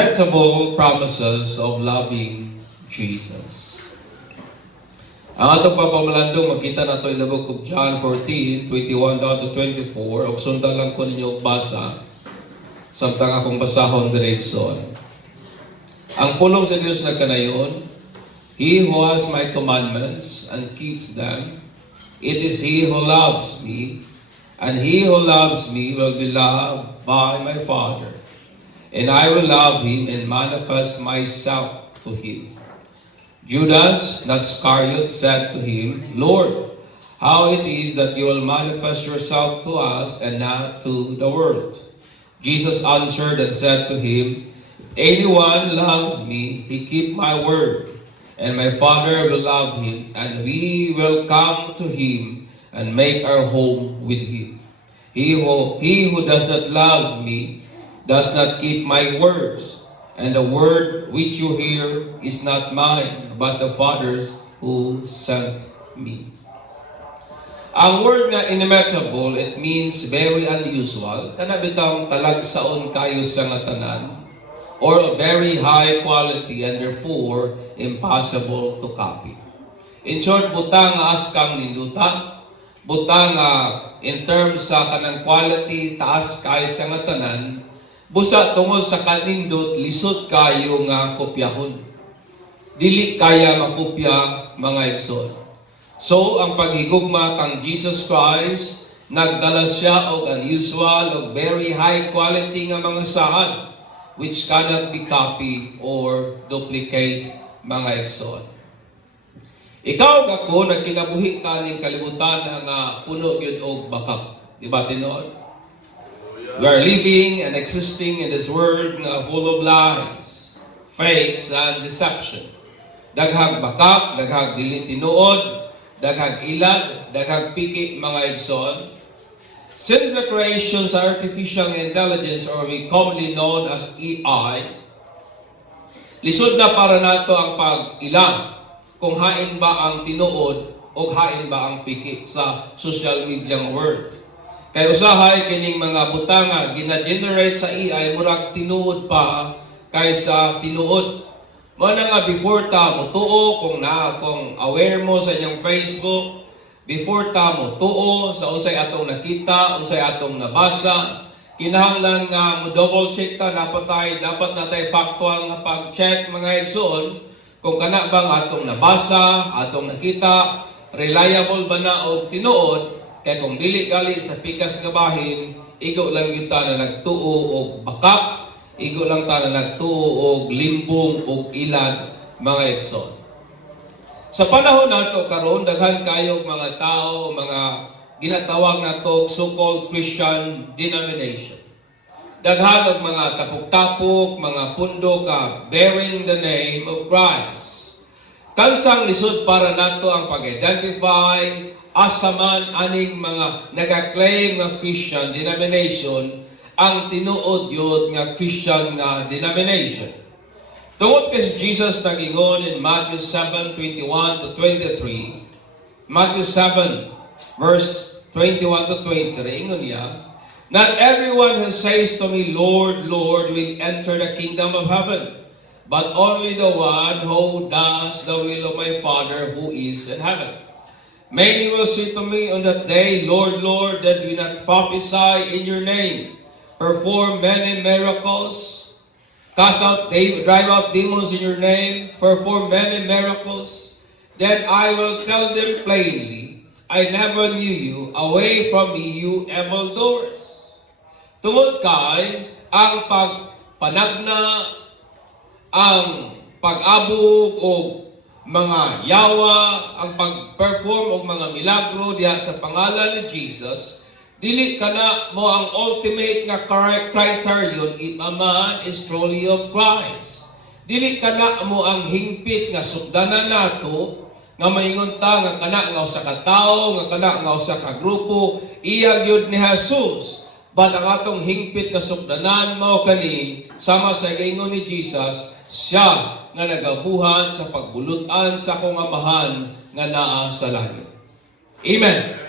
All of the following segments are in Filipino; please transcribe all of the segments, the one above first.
Immutable promises of loving Jesus. Ang atong papamalandong, makita na ito in the book of John 14:21 down to 24. O sundan lang ko ninyo basa. Samtang akong basahon direksyon. Ang pulong sa Diyos na kanayon, He who has my commandments and keeps them, it is He who loves me, and He who loves me will be loved by my Father. And I will love him and manifest myself to him. Judas, not Iscariot, said to him, Lord, how it is that you will manifest yourself to us and not to the world? Jesus answered and said to him, if anyone loves me, he keep my word, and my Father will love him, and we will come to him and make our home with him. He who does not love me does not keep my words, and the word which you hear is not mine, but the Father's who sent me. Ang word nga inimitable, it means very unusual. Kana bitang talagsaon kayo sa nga tanan, or a very high quality and therefore impossible to copy. In short, butang nga askang ninduta, butang nga in terms sa kanang quality, taas kayo sa nga tanan, busa tungod sa kanindot, lisod kayo nga kopyahon. Dili kaya makopya mga igsoon. So, ang paghigugma kang Jesus Christ, nagdala siya og unusual og very high quality nga mga saan, which cannot be copied or duplicate mga igsoon. Ikaw ako na kinabuhi taning kalibutan nga puno gyud og bakak. Di ba tinuod? We are living and existing in this world full of lies, fakes, and deception. Daghag bakak, daghag dili tinuod, daghag ilag, daghag piki mga igsoon. Since the creation sa artificial intelligence, or we commonly known as AI, lisod na para nato ang pag-ilang kung hain ba ang tinuod o hain ba ang piki sa social media world. Kay usahay kining mga butanga gina-generate sa AI murag tinuod pa kaysa tinuod. Mo na nga before ta mo tuo kung aware mo sa inyong Facebook, before ta mo tuo sa unsay atong nakita, unsay atong nabasa, kinahanglan nga mo double check ta dapat natay factual nga pag-check mga igsoon kung kana bang atong nabasa, atong nakita, reliable ba na og tinuod. Kaya kung dili gali sa pikas nga bahin, igo lang yun ta na nagtuo og bakak, igo lang ta na nagtuo og limbong og ilan mga igsoon. Sa panahon nato karon daghan kayo mga tao, mga ginatawag nato so-called Christian denomination. Daghan og mga tapok-tapok, mga pundo ka bearing the name of Christ. Kansang lisod para nato ang pag-identify asaman aning mga nag-claim nga Christian denomination ang tinuod yun nga Christian nga denomination. Tungod kay Jesus nagingon in Matthew 7:21 to 23, Matthew 7 verse 21 to 23, ingon niya, not everyone who says to me, Lord, Lord, will enter the kingdom of heaven, but only the one who does the will of my Father who is in heaven. Many will say to me on that day, Lord, Lord, did we not prophesy in your name, perform many miracles, drive out demons in your name, perform many miracles? Then I will tell them plainly, I never knew you, away from me, you evildoers. Tungod kay ang pagpanagna, ang pag-abog o mga yawa, ang pag-perform og mga milagro diha sa pangalan ni Jesus, dili kana mo ang ultimate nga criterion if a man is truly of Christ. Dili kana mo ang hingpit nga sugdanan nato nga maingon ta nga kana nga usa ka tawo, nga kana nga usa ka grupo, iya gyud ni Jesus. But ang atong hingpit nga sugdanan mao kani sama sa giingon ni Jesus, siya nga nagabuhat sa pagbulutan sa akong amahan nga naa sa langit. Amen.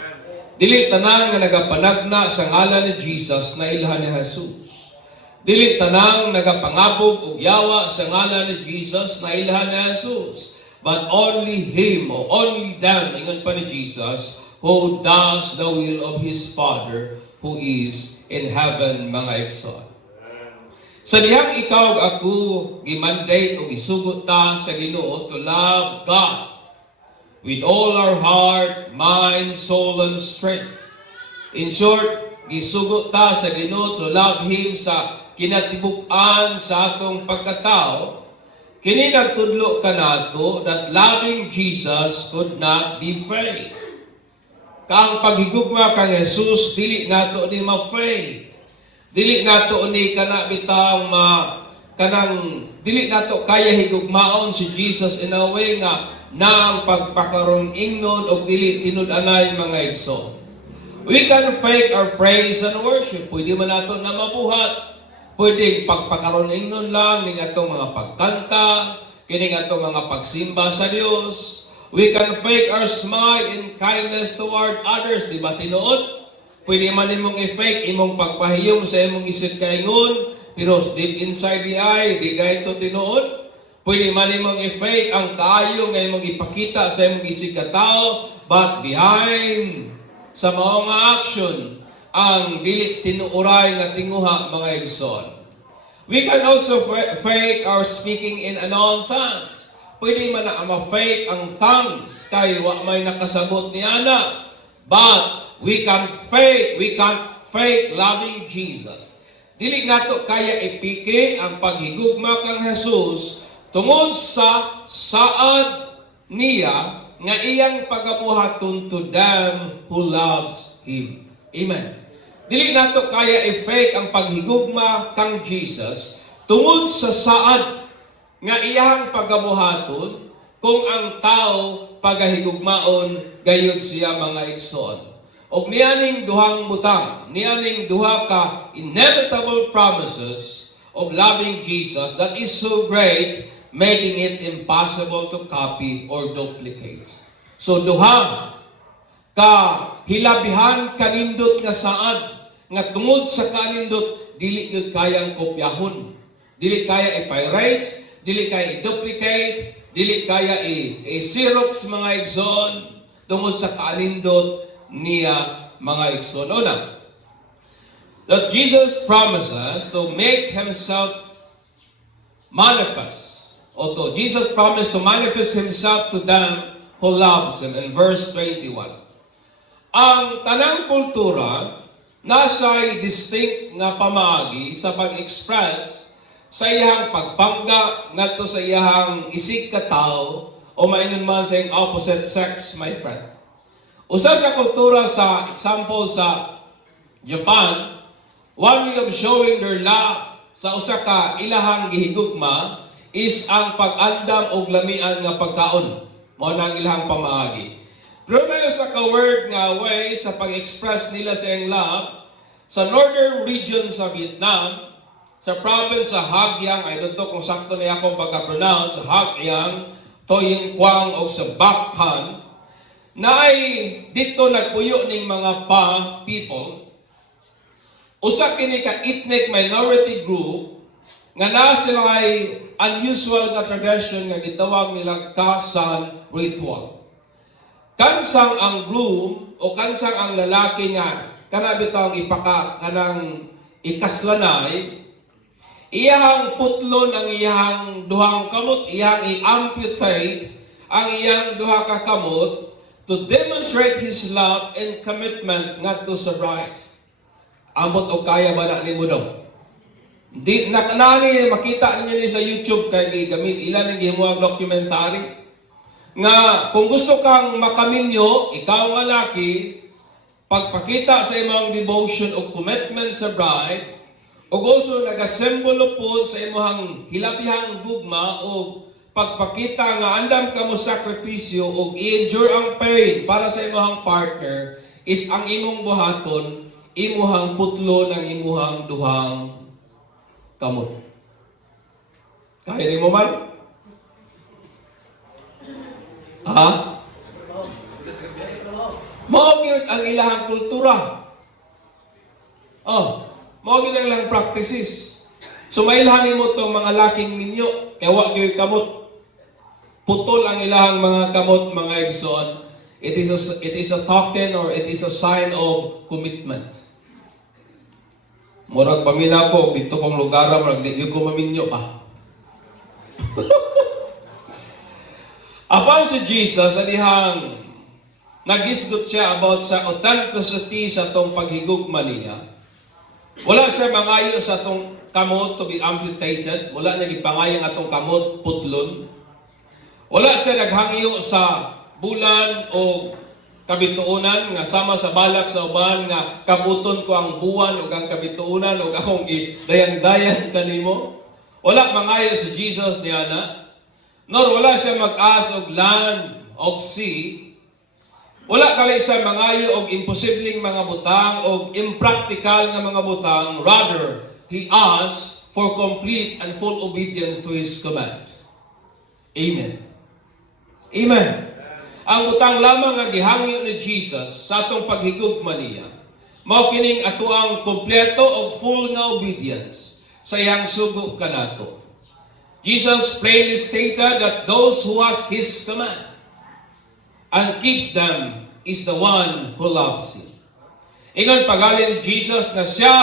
Dili tanan nga nagapanagna sa ngalan ni Jesus na ilhan ni Jesus. Dili tanang nagapangabog og yawa sa ngalan ni Jesus na ilhan ni Jesus. But only Him, or only them, ingon pa ni Jesus, who does the will of His Father, who is in heaven, mga igsoon. Sa dihang ikaw ug ako, gimandate o gisugot ta sa Ginoo to love God with all our heart, mind, soul, and strength. In short, gisugot ta sa Ginoo to love Him sa kinatibuk-an sa atong pagkatao. Kini nagtudlo ka nato that loving Jesus could not be fake. Kang paghigugma kang Jesus, dili nato ni ma-fake. Dili nato ni kana bitang dili nato kaya higugmaon si Jesus in a way nga na ang pagpakaron ingnon og dili tinud-anay mga igsoon. We can fake our praise and worship. Pwede man nato na mabuhat. Pwede pagpakaroon ingnon lang ning atong mga pagkanta, kining atong mga pagsimba sa Dios. We can fake our smile and kindness toward others, di ba tinuod? Pwede man imong i-fake imong pagpahiyom sa imong isip kaingon, pero deep inside the eye, di gayto tinuod. Pwede man imong i-fake ang kaayo nga imong ipakita sa imong isip ka tao, but behind sa mga action, ang dili tinuoray nga tinguha mga igsoon. We can also fake our speaking in unknown tongues. Pwede man na ma-fake ang tongues kay wa may nakasabot ni ana. But we can't fake loving Jesus. Dili nato kaya ipiki ang paghigugma kang Jesus tungod sa saad niya nga iyang pagabuhaton to them who loves Him. Amen. Dili nato kaya i-fake ang paghigugma kang Jesus tungod sa saad nga iyang pagabuhaton kung ang tao pagahigugmaon gayud siya mga igsoon. Og nianing duhang butang, nianing duha ka inevitable promises of loving Jesus that is so great, making it impossible to copy or duplicate. So duha ka hilabihan kanindot nga saad nga tungod sa kanindot dili gyud kayang kopyahon, dili kaya i-pirate, dili kaya i-duplicate, dili kaya i-xerox mga igsoon tungod sa kanindot niya mga igsoon. Una, that Jesus promises to make Himself manifest, o to Jesus promised to manifest Himself to them who loves Him in verse 21. Ang tanang kultura nasa'y distinct nga pamaagi sa pag-express sa iyang pagpangga ngadto sa iyang isig ka tao o maingon man sa iyang opposite sex, my friend. Usa sa kultura sa example sa Japan, one way of showing their love sa usa ka ilahang gihigugma is ang pag-andam og lamian nga pagkaon. Mao na ang ilahang pamaagi. Pero na sa ka-word nga way sa pag-express nila sa iyang love, sa northern region sa Vietnam, sa province sa Hagyang, I don't know kung sakto na akong pagka-pronounce, sa Hagyang, Toyin Quang o sa Bakhan, na ay dito nagpuyo ning mga people, usa kini ka ethnic minority group, nga na sila ay unusual nga tradition nga gitawag nilang Kasan ritual. Kansang ang groom o kansang ang lalaki nga kanabitaw kanang ikaslanay, iyang putlon ang iyang duhang kamot, iyang i-amputate ang iyang duha ka kamot to demonstrate his love and commitment ngadto sa bride. Amot o kaya ba na nimo daw? Di nakanani makita ninyo ni sa YouTube kay gigamit ilan ang gihimuang documentary nga kung gusto kang makaminyo, ikaw nga laki, pagpakita sa imong devotion o commitment sa bride, o also nag-assemble po sa imong hilabihang gugma o pagpakita nga andam ka mo sakripisyo o i-endure ang pain para sa imong partner is ang imong buhaton, imuhang putlo ng imuhang duhang kamot. Kaya di mo man? Ha? Mao gyud ang ilahang kultura. Mao gyud ang ilang practices. So mailhanin mo itong mga laking minyo, kaya wag yung kamot. Putol ang ilahang mga kamot, mga igsoon. It is a token or it is a sign of commitment. Murag paminaw ko, dito kong lugar, murag di ko maminyo pa. Apan si Jesus, alihang nagisgot siya about sa authenticity sa itong paghigugma niya. Wala siya mangayo sa itong kamot to be amputated. Wala niya gipangayang atong kamot putlon. Wala siya naghangyo sa bulan o kabituunan nga sama sa balak sa uban nga kabuton ko ang buwan o ang kabituunan o akong gidayang-dayang kanimo. Wala mangayo si Jesus niya na. Nor wala siya mag-as og land og sea. Wala kalay siya mangayo og imposibleng mga butang og impractical nga mga butang. Rather, he asked for complete and full obedience to his command. Amen. Amen. Ang butang lamang nga gihangyo ni Jesus sa atong paghigugma niya, mao kining ato ang kompleto og full nga obedience sa iyang sugo kanato. Jesus plainly stated that those who has his command and keeps them is the one who loves him. Ingon pagalin Jesus nga siya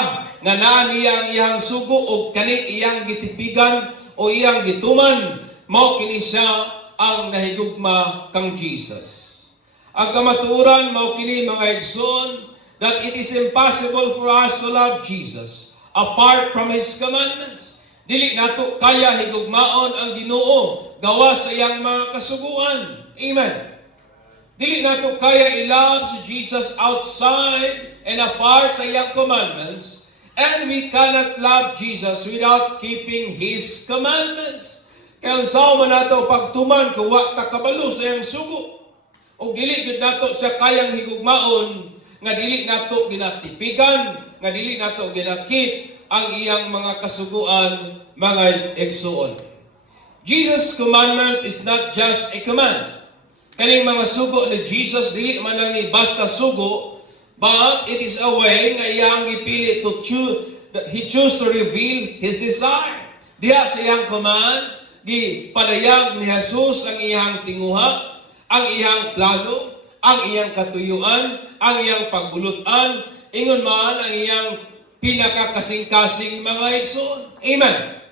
nga naa niya ang iyang sugo o kani iyang gitipigan o iyang gituman, mao kini siya ang nahigugma kang Jesus. Ang kamatuoran mao kini mga igsoon that it is impossible for us to love Jesus apart from his commandments. Dili nato kaya higugmaon ang Ginoo gawa sa iyang mga kasuguan. Amen. Dili nato kaya i-love si Jesus outside and apart sa iyang commandments, and we cannot love Jesus without keeping his commandments. Kaya unsaon man nato pagtuman kung wa ta kabalo sa iyang sugo. O dili gid nato siya kayang higugmaon nga dili nato ginatipigan, nga dili nato ginakit ang iyang mga kasuguan, mga igsoon. Jesus' commandment is not just a command. Kaning mga sugo ni Jesus, dili man lang ni basta sugo, but it is a way nga iyang gipili to he choose to reveal his desire. Diha sa iyang command, gipalayag ni Jesus ang iyang tinguha, ang iyang plano, ang iyang katuyuan, ang iyang pagbulutan, ingon man ang iyang pinakakasing-kasing mga igsoon. Amen.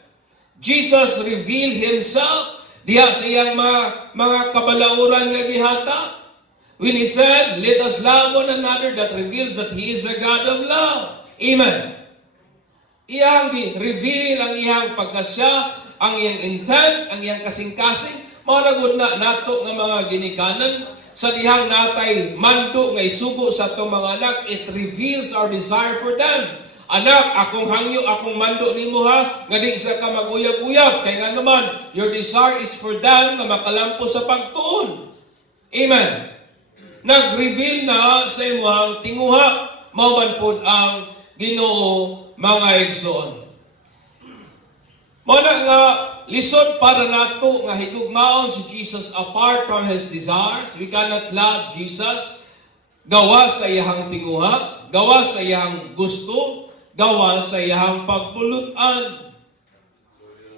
Jesus revealed himself diha sa iyang mga kabalauran nga gihata. When he said, let us love one another, that reveals that he is a God of love. Amen. Iyang reveal ang iyang pagkasya, ang iyang intent, ang iyang kasing-kasing. Maragod na nato nga mga ginikanan sa dihang natay mando nga isugo sa atong mga anak. It reveals our desire for them. Anak, akong hangyo, akong mando nimo ha, nga di isa ka mag-uyab-uyab. Kaya nga naman, your desire is for them nga makalampo sa pagtuon. Amen. Nag-reveal na sa imuhang tinguha, mauban pod ang Ginoo mga igsoon. Muna nga lisod para nato nga higugmaon si Jesus apart from his desires. We cannot love Jesus gawa sa iyang tinguha, gawa sa iyang gusto, gawa sa iyang pagpulutan.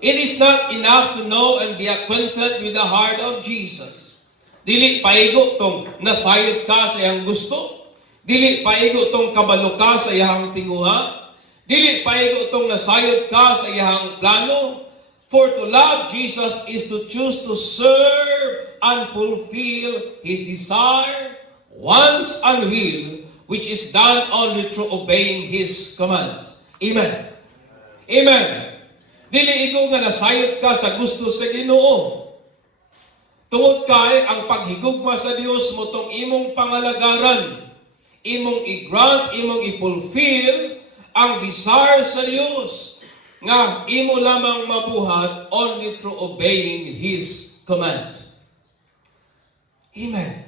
It is not enough to know and be acquainted with the heart of Jesus. Dili paigo tong nasayod ka sa iyang gusto. Dili paigo tong kabalo ka sa iyang tinguha. Dili paigo tong nasayod ka sa iyang plano. For to love Jesus is to choose to serve and fulfill his desire, wants and will, which is done only through obeying his commands. Amen. Amen. Dili ikaw nga nasayod ka sa gusto sa Ginoo. Tungod kay ang paghigugma sa Dios mo tong imong pangalagaran, imong i-grant, imong i-fulfill ang desire sa Dios nga imo lamang mabuhat only through obeying his command. Amen.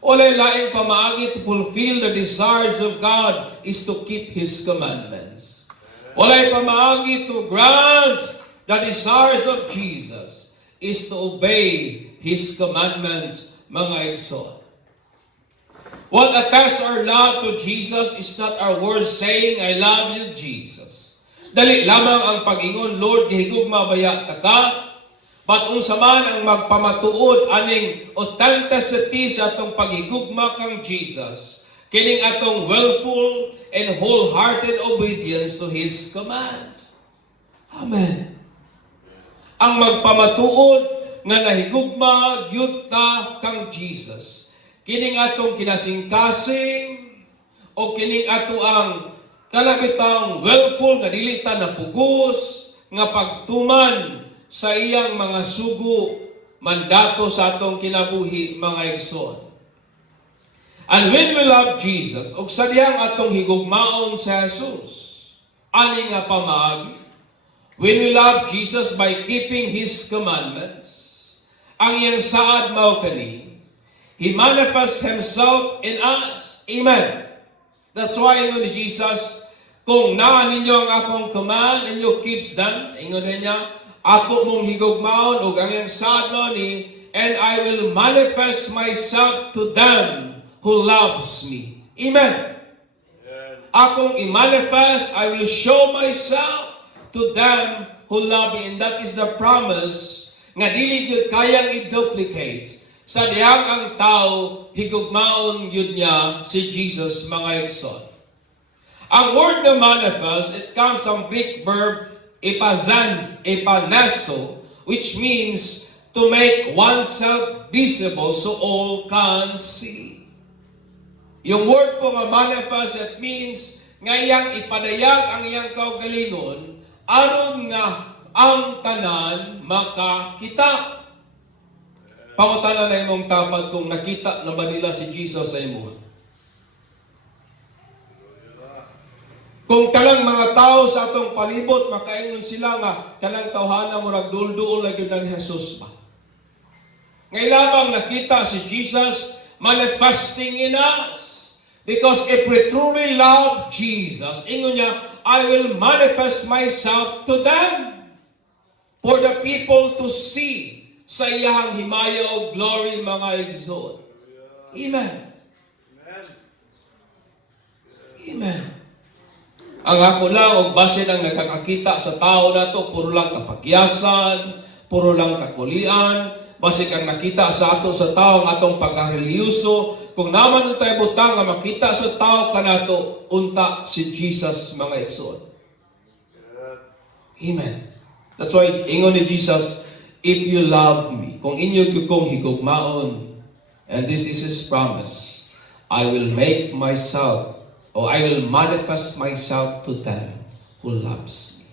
Walay laing pamaagi to fulfill the desires of God is to keep his commandments. Walay pamaagi to grant the desires of Jesus is to obey his commandments, mga igsoon. What attests our love to Jesus is not our words saying, I love you, Jesus. Dali lamang ang pag-ingon, Lord, gihigugma baya ta ka? But unsa man ang magpamatuod aning authenticity sa atong paghigugma kang Jesus, kining atong willful and wholehearted obedience to His command. Amen. Ang magpamatuod nga nahigugma gyud ta kang Jesus, kining atong kinasing-kasing o kining ato ang kalabitang willful nga dili ta napugos nga pagtuman sa iyang mga sugo mandato sa atong kinabuhi, mga igsoon. And when we love Jesus, ug sa diyang atong higugmaon sa Jesus, ani nga pamaagi, when we love Jesus by keeping His commandments, ang iyang saad mao kani, He manifests Himself in us. Amen. That's why ingon ni Jesus, kung naa ninyo ang akong command and you keeps them, ingon niya, ako mong higugmaon ug ang iyang saad mao ni, and I will manifest myself to them who loves me. Amen. Akong i-manifest, I will show myself to them who love me. And that is the promise nga dili gyud kayang i-duplicate sa dihang ang tao higugmaon gyud niya si Jesus, mga igsoon. Ang word na manifest, it comes from Greek verb epaneso, which means to make oneself visible so all can see. Yung word po nga manifest, it means nga iyang ipadayag ang iyang kaugalingon aron nga ang tanan makakita. Pangutana na imong tapad kung nakita na ba nila si Jesus sa imo. Kung kalang mga tao sa atong palibot, makaingon sila nga kalang tawhana murag dulduol na gyud ng Jesus ba. Ngay lamang nakita si Jesus manifesting in us. Because if we truly love Jesus, ingon niya, I will manifest myself to them for the people to see sa iyang himaya o glory, mga igsoon. Amen. Amen. Ang ako lang, o base ng nagkakakita sa tao na to, puro lang kapagyasan, puro lang kakulian, base kang nakita sa ato sa tao, ang atong pagkareliyoso, kung naman tayo butang nga makita sa tao kanato, unta si Jesus, mga igsoon. Amen. That's why, ingon ni Jesus, if you love me, kung inyo kong higugmaon, and this is His promise, I will make myself, or I will manifest myself to them who loves me.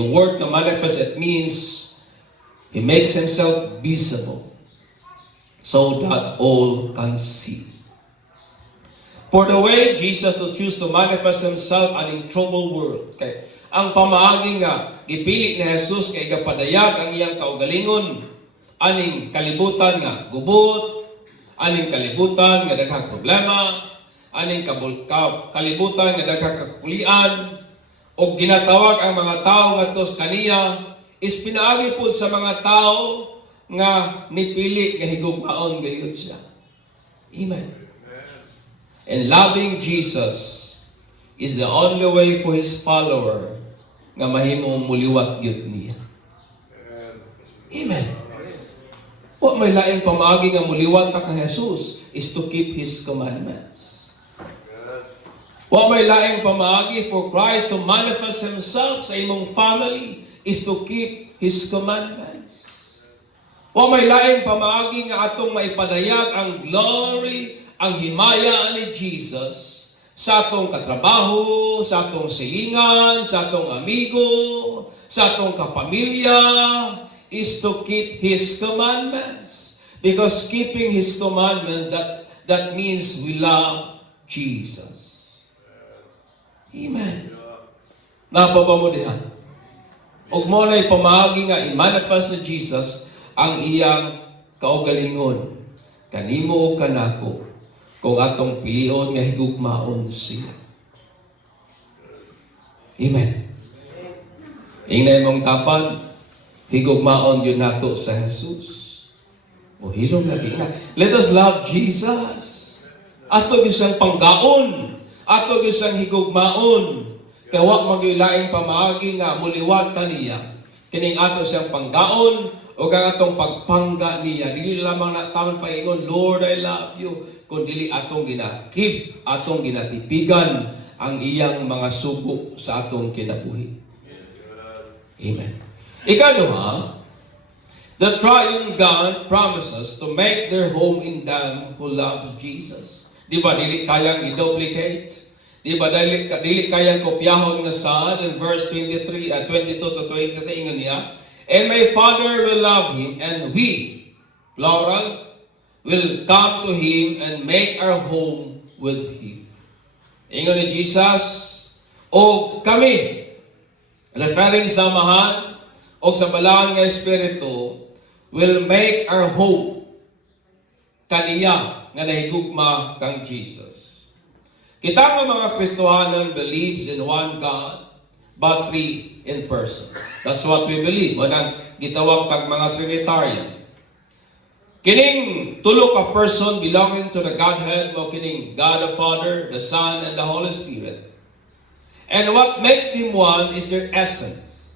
Yung word na manifest, it means He makes Himself visible so that all can see. For the way Jesus to choose to manifest Himself in troubled world. Okay. Ang pamaagi nga gipili ni Jesus kay gapadayag ang iyang kaugalingon aning kalibutan nga gubot, aning kalibutan nga daghang problema, aning kalibutan nga daghang kakulian, o ginatawag ang mga tao ngadto kaniya is pinaagi po sa mga tao nga nipili nga higugmaon gayud siya. Amen. And loving Jesus is the only way for His follower nga mahimo muliwat gyud niya. Amen. Wa may laing pamaagi nga muliwat ka kay Jesus is to keep His commandments. Wa may laing pamaagi for Christ to manifest Himself sa imong family is to keep His commandments. Wa may laing pamaagi nga atong maipadayag ang glory, ang himaya ni Jesus sa atong katrabaho, sa atong silingan, sa atong amigo, sa atong kapamilya, is to keep His commandments. Because keeping His commandment, that means we love Jesus. Amen. Napapamudihan. Ug mo na'y pamagi nga i-manifest ni Jesus ang iyang kaugalingon. Kanimo o kanako, kung atong pilion nga higugmaon siya. Amen. Ingay mong tapan, higugmaon yun nato sa Jesus. O hilom lagi na. Let us love Jesus. Ato gisang panggaon. Ato gisang higugmaon. Kawa magyulaing pamaagi nga muliwat niya. Kining ato siyang panggaon o ang atong pagpangga niya. Dili lamang na taman paingon, Lord, I love you. Kung dili atong ginakip, atong ginatipigan ang iyang mga sugo sa atong kinabuhi. Amen. Ikaduha, the triune God promises to make their home in them who loves Jesus. Di ba dili kayang i-duplicate? Di ba dili kayang kopyahon nga sad in verse 22 to 23 ingon niya, and my Father will love him, and we, plural, will come to him and make our home with him. Ingon ni Jesus, o kami, referring sa amahan o sa balaan nga Espiritu, will make our home kaniya nga nahigugma kang Jesus. Kita nga mga Kristohanon believes in one God, but three in person. That's what we believe. Manang gitawag tag mga Trinitarian. Kining tulo ka person belonging to the Godhead mo kining God the Father, the Son, and the Holy Spirit. And what makes them one is their essence.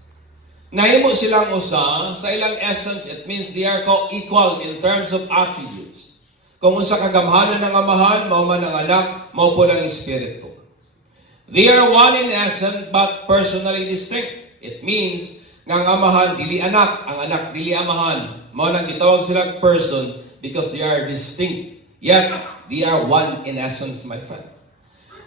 Nahimo silang usa sa ilang essence, it means they are equal in terms of attributes. Kung unsa kagamhanan ng amahan, mao man ang anak, mao po ang Espiritu. They are one in essence but personally distinct. It means nga ang amahan dili anak, ang anak dili amahan. Mao nang gitawag silang person because they are distinct. Yet they are one in essence, my friend.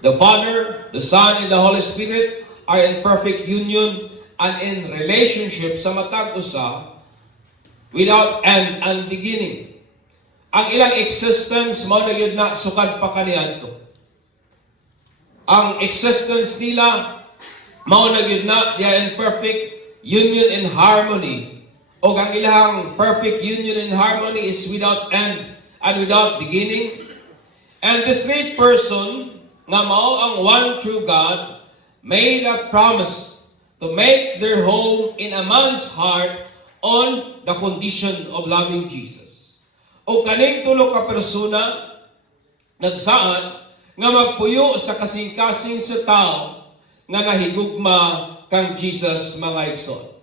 The Father, the Son, and the Holy Spirit are in perfect union and in relationship sa matag usa without end and beginning. Ang ilang existence mao na gyud na sukad pa kaniadto. Ang existence nila mao na gyud na they are in perfect union and harmony. O ang ilang perfect union and harmony is without end and without beginning. And this third person nga mao ang one true God made a promise to make their home in a man's heart on the condition of loving Jesus. O kaning tulo ka persona nagsaan nga magpuyo sa kasing-kasing sa tao nga nahigugma kang Jesus mga igsoon.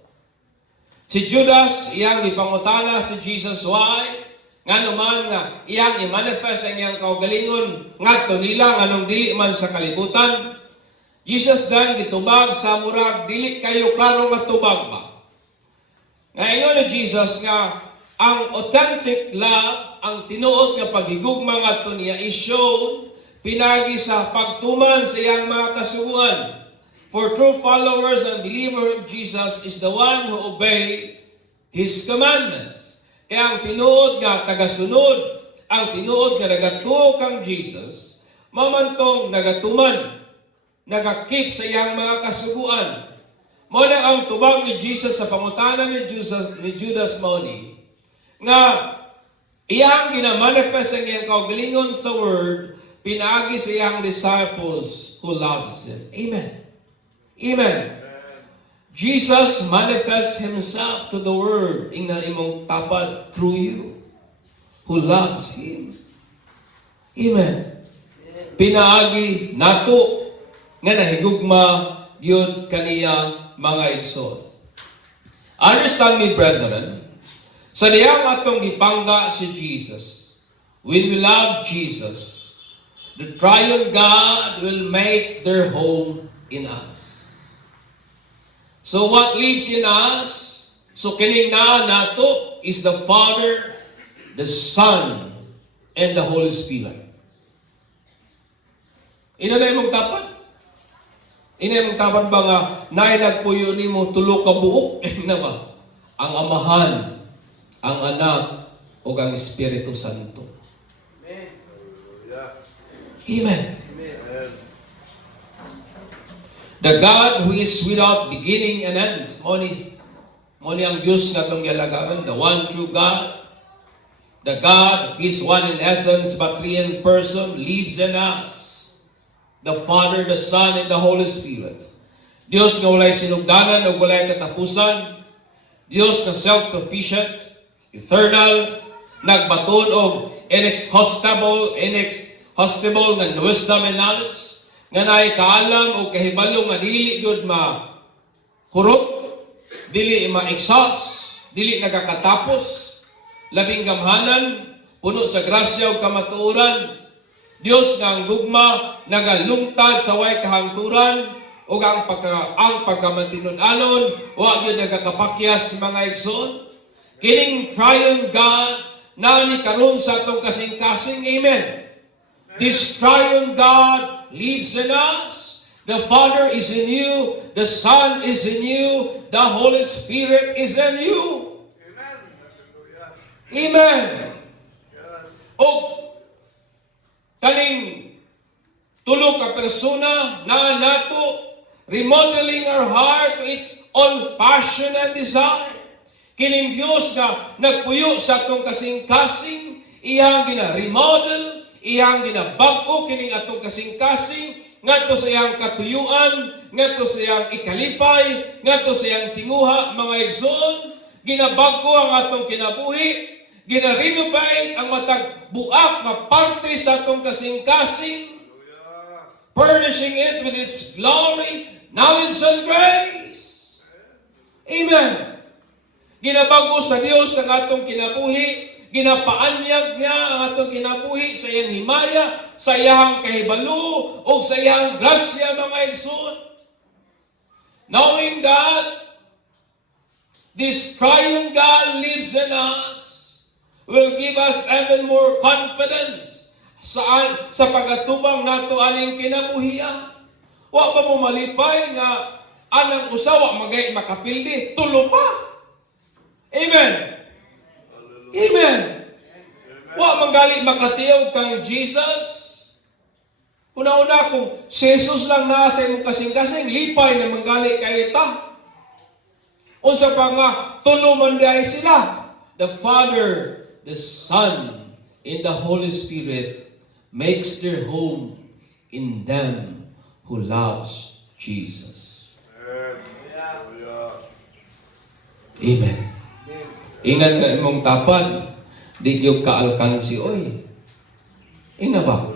Si Judas iyang gipangutana si Jesus why nganuman nga iyang i-manifest ang iyang kaugalingon ngadto nila nganong dili man sa kalibutan. Jesus dan gitubag sa murag dili kayo klaro nga tubag ba. Ngayon ni Jesus nga ang authentic love, ang tinuod nga paghigugma ngadto niya is shown pinagi sa pagtuman sa iyang mga kasuguan. For true followers and believer of Jesus is the one who obey His commandments. Kaya ang tinuod nga tagasunod, ang tinuod nga nagatuo kang Jesus, mamantong nagatuman, nagakip sa iyang mga kasuguan. Muna ang tubag ni Jesus sa pangutanan ni Judas Mauni, nga iyang ginamanifest ang iyang kaugalingon sa Word, pinagi sa iyang disciples who loves Him. Amen. Amen. Jesus manifests Himself to the world in imong tapad through you who loves Him. Amen. Pinaagi nato nga nahigugma yun kaniya mga igsoon. Understand me, brethren, sa diyang atong gipangga si Jesus, when we love Jesus, the triune God will make their home in us. So what lives in us, so kining na nato is the Father, the Son, and the Holy Spirit. Inalay mong tapat? Inay mong tapat ba nga naay nagpuyo nimo tulo ka buok? Na ba? Ang Amahan, ang Anak, o ang Espiritu Santo. Amen. Amen. The God who is without beginning and end. Moni ang Diyos na itong yalagaran. The one true God. The God who is one in essence but three in person lives in us. The Father, the Son, and the Holy Spirit. Diyos nga walay sinugdanan o walay katapusan. Diyos nga self-sufficient, eternal, nagbaton og inexhaustible nga wisdom and knowledge, nga naay kaalam o kahibalo nga dili gyud hurot, dili ma-exhaust, dili nagakatapos, labing gamhanan, puno sa grasya o kamatuoran. Dios nga ang gugma nagalungtad sa way kahangturan ug ang pagkamatinud-anon wa gyud nagakapakyas mga igsoon. Kining triune God na ni karon sa atong kasing-kasing. Amen. This triune God lives in us. The Father is in you, the Son is in you, the Holy Spirit is in you. Amen. O kaning tulo ka persona na nato remodeling our heart to its own passion and desire. Kining Dios nga nagpuyo sa atong kasing-kasing, iyang gina-remodel, iyang ginabag-o kining atong kasing-kasing, ngadto sa iyang katuyuan, ngadto sa iyang ikalipay, ngadto sa iyang tinguha, mga igsoon, ginabag-o ang atong kinabuhi, gina-renovate ang matag buak nga parte sa atong kasing-kasing, furnishing it with its glory, knowledge, and grace. Amen. Ginabago sa Dios ang atong kinabuhi, ginapaanyag niya ang atong kinabuhi sa iyang himaya, sa iyang kahibalo, o sa iyang grasya, mga igsoon. Knowing that this triune God lives in us, will give us even more confidence sa pagatubang nato aning kinabuhiya. Wa pa mo malipay nga anang usawa magay makapildi, tulo pa. Amen. Amen. Wa manggali makatiyaw kang Jesus. Una-una kung si Jesus lang naa sa imong kasing-kasing, lipay na manggali kay ta. Unsa pa nga tulo man diay sila. The Father, the Son, and the Holy Spirit makes their home in them who loves Jesus. Amen. Inan nga imong tapad, di gyud kaalkansi oy. Ina ba?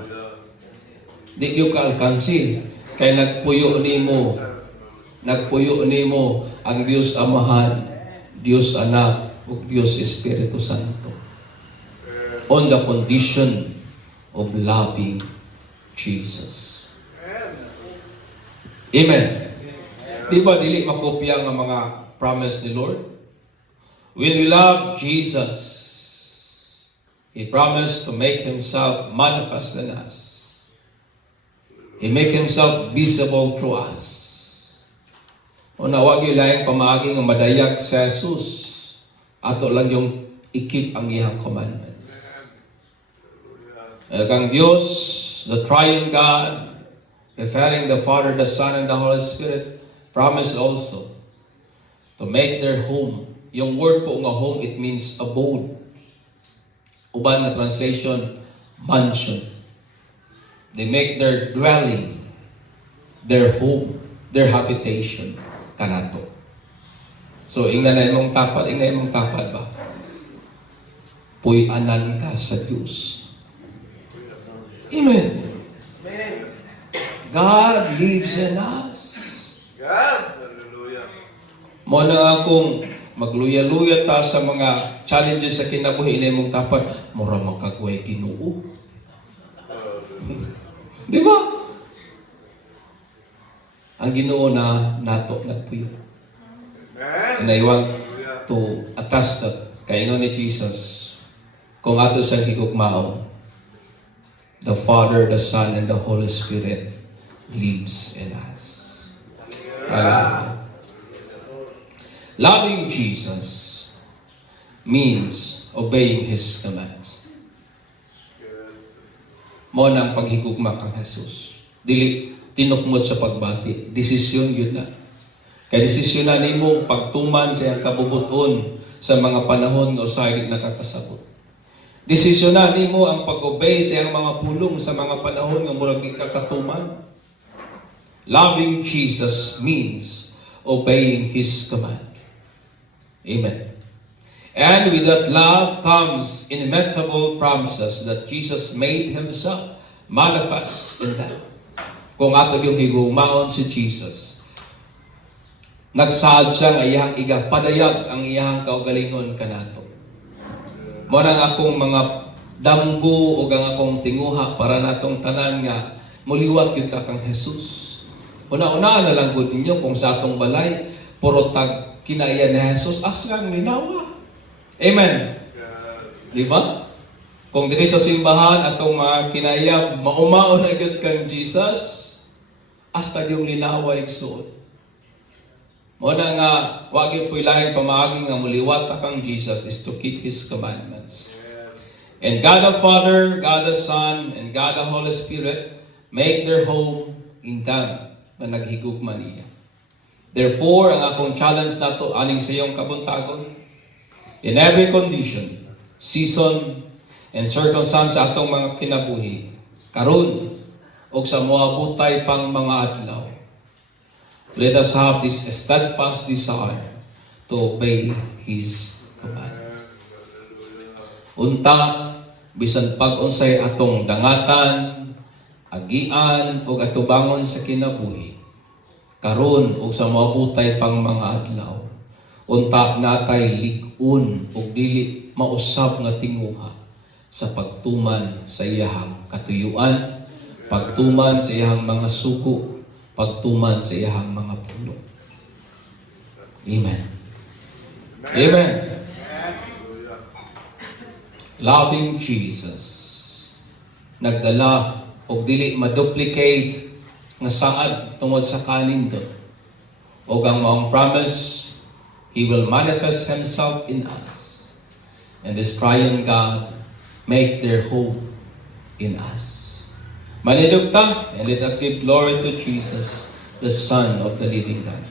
Di gyud kaalkansi kay nagpuyo nimo ang Dios Amahan, Dios Anak, ug Dios Espiritu Santo. On the condition of loving Jesus. Amen. Di ba dili makopya nga mga promise ni Lord? When we love Jesus, He promised to make Himself manifest in us. He make Himself visible through us. O nawagi lang pamaagi nga madayag sa Jesus, ato lang yung ikip ang iyang commandments. Kang Diyos, the triune God, referring the Father, the Son, and the Holy Spirit, promised also to make their home. Yung word po nga home, it means abode. Uban na translation, mansion. They make their dwelling, their home, their habitation, kanato. So, ingna na imong tapad ba? Puy-anan ka sa Diyos. Amen. God lives in us. God, hallelujah. Mo na akong magluya-luya ta sa mga challenges sa kinabuhi na imong tapad, mura makagway Ginoo. Di ba? Ang Ginoo na nato nagpuyo. And I want to attest that kaingon ni Jesus, kung ato sa higugmao, the Father, the Son, and the Holy Spirit lives in us. Hallelujah. Loving Jesus means obeying His commands. Mo nang paghigugma kang Jesus. Dili tinukmod sa pagbati. Desisyon yun na. Kaya desisyon na nimo pagtuman sa iyang kabubuton sa mga panahon nga usahay nakakasabot. Desisyon na nimo ang pag-obey sa iyang mga pulong sa mga panahon nga murag ikakatuman. Loving Jesus means obeying His command. Amen. And with that love comes inimitable promises that Jesus made Himself manifest in them. kung ato yung higumaon si Jesus. Nagsaad siya nga iyang iga, padayag ang iyang kaugalingon kanato. Mo nang akong mga damgo o ang akong tinguha para natong tanan nga muliwat gid ka kang Jesus. Una-una na lang gud ninyo kung sa atong balay puro tag kinaiya ni Jesus asang linawa. Amen. Di ba? Kung diri sa simbahan atong mga kinaiya maumaon na gud kang Jesus, hasta yung linawa igsuot. Mo na nga wa gyud poy laing pamaagi nga muliwat kang Jesus is to keep His commandments. And God the Father, God the Son, and God the Holy Spirit make their home in them na naghigugma niya. Therefore, ang akong challenge nato aning sa iyong kabuntagon, in every condition, season, and circumstance sa atong mga kinabuhi, karon o sa moabutay pang mga adlaw, let us have this steadfast desire to obey His commands. Unta, bisan pag-unsay atong dangatan, agian, o atubangon sa kinabuhi, karon o sa moabutay pang mga adlaw, unta natay lig-un o dili mausab nga tinguha sa pagtuman sa iyahang katuyuan, pagtuman sa iyahang mga suko, pagtuman sa iyahang mga puno. Amen. Amen. Loving Jesus, nagdala og dili ma-duplicate nga saad tungod sa kanin do. Og ang maong promise, He will manifest Himself in us. And this triune God make their home in us. Manidugta, and let us give glory to Jesus, the Son of the living God.